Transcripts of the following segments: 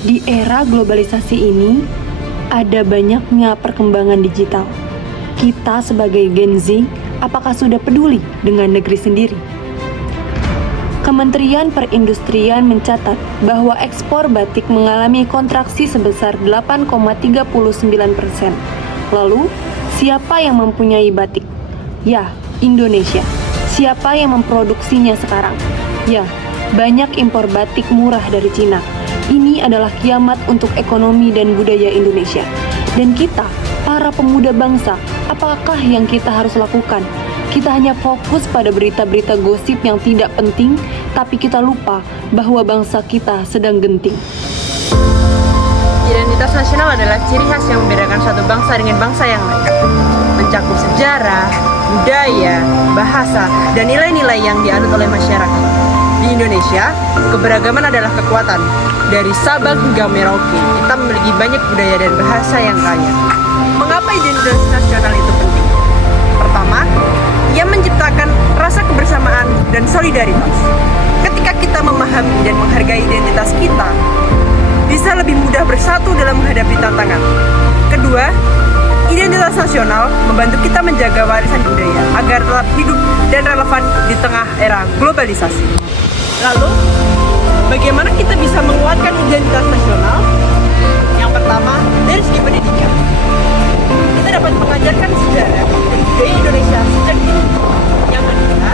Di era globalisasi ini, ada banyaknya perkembangan digital. Kita sebagai Gen Z, apakah sudah peduli dengan negeri sendiri? Kementerian Perindustrian mencatat bahwa ekspor batik mengalami kontraksi sebesar 8,39%. Lalu, siapa yang mempunyai batik? Ya, Indonesia. Siapa yang memproduksinya sekarang? Ya, banyak impor batik murah dari Cina. Ini adalah kiamat untuk ekonomi dan budaya Indonesia. Dan kita, para pemuda bangsa, apakah yang kita harus lakukan? Kita hanya fokus pada berita-berita gosip yang tidak penting, tapi kita lupa bahwa bangsa kita sedang genting. Identitas nasional adalah ciri khas yang membedakan suatu bangsa dengan bangsa yang lain. Mencakup sejarah, budaya, bahasa, dan nilai-nilai yang dianut oleh masyarakat. Di Indonesia, keberagaman adalah kekuatan. Dari Sabang hingga Merauke, kita memiliki banyak budaya dan bahasa yang kaya. Mengapa identitas nasional itu penting? Pertama, ia menciptakan rasa kebersamaan dan solidaritas. Ketika kita memahami dan menghargai identitas kita, bisa lebih mudah bersatu dalam menghadapi tantangan. Kedua, identitas nasional membantu kita menjaga warisan budaya agar tetap hidup dan relevan di tengah era globalisasi. Lalu, bagaimana kita bisa menguatkan identitas nasional? Yang pertama, dari segi pendidikan. Kita dapat mengajarkan sejarah dan budaya Indonesia sejak dini. Yang kedua,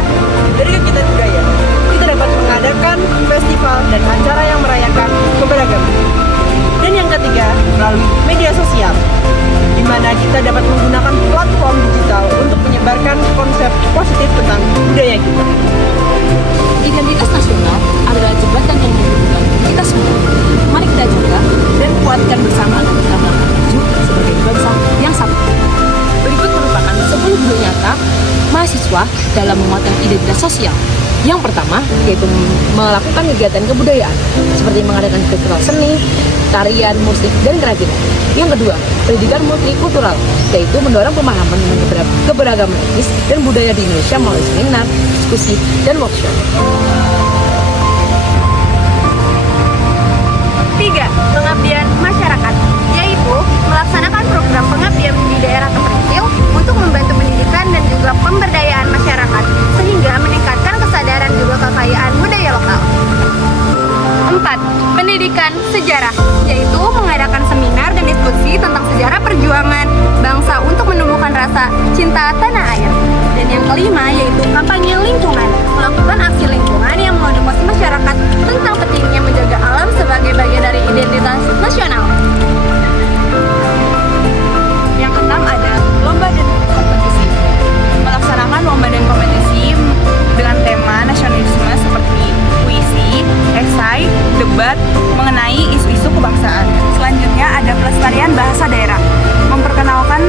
dari kegiatan budaya. Kita dapat mengadakan festival dan acara yang merayakan keberagaman. Dan yang ketiga, melalui media sosial, di mana kita dapat menggunakan platform digital untuk menyebarkan konsep positif tentang budaya kita. Identitas nasional adalah jembatan yang menghubungkan kita semua. Mari kita jaga dan kuatkan bersama agar kita maju sebagai bangsa yang satu. Berikut merupakan 10 bukti nyata mahasiswa dalam menguatkan identitas sosial. Yang pertama, yaitu melakukan kegiatan kebudayaan, seperti mengadakan festival seni, tarian, musik, dan kerajinan. Yang kedua, pendidikan multikultural, yaitu mendorong pemahaman dengan keberagaman etnis dan budaya di Indonesia melalui seminar, diskusi, dan workshop. 3. Pengabdian masyarakat, yaitu melaksanakan program pengabdian di daerah terpencil untuk membantu pendidikan dan juga pemberdayaan masyarakat, sehingga meningkatkan kesadaran juga kekayaan budaya lokal. 4. Pendidikan sejarah, yaitu mengadakan seminar dan diskusi tentang sejarah perjuangan bangsa untuk menumbuhkan rasa cinta tanah air. Dan yang kelima, yaitu kampanye lingkungan, melakukan aksi lingkungan yang mengedukasi masyarakat tentang pentingnya menjaga alam sebagai bagian dari identitas nasional. Yang keenam ada lomba dan kompetisi. Melaksanakan lomba dan kompetisi dengan tema nasionalisme seperti puisi, esai, debat mengenai isu-isu kebangsaan. Selanjutnya ada pelestarian bahasa daerah. Memperkenalkan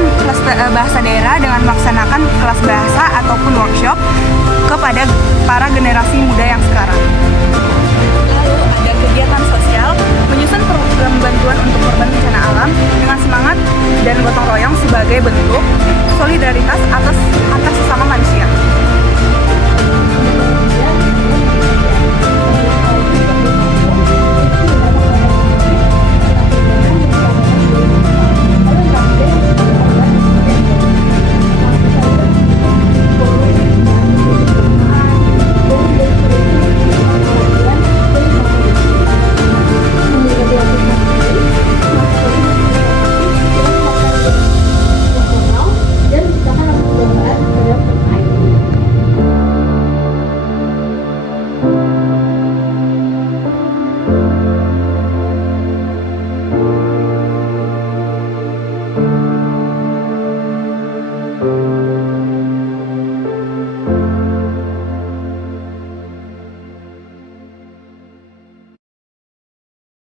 bahasa daerah dengan melaksanakan kelas bahasa ataupun workshop kepada para generasi muda yang sekarang. Lalu ada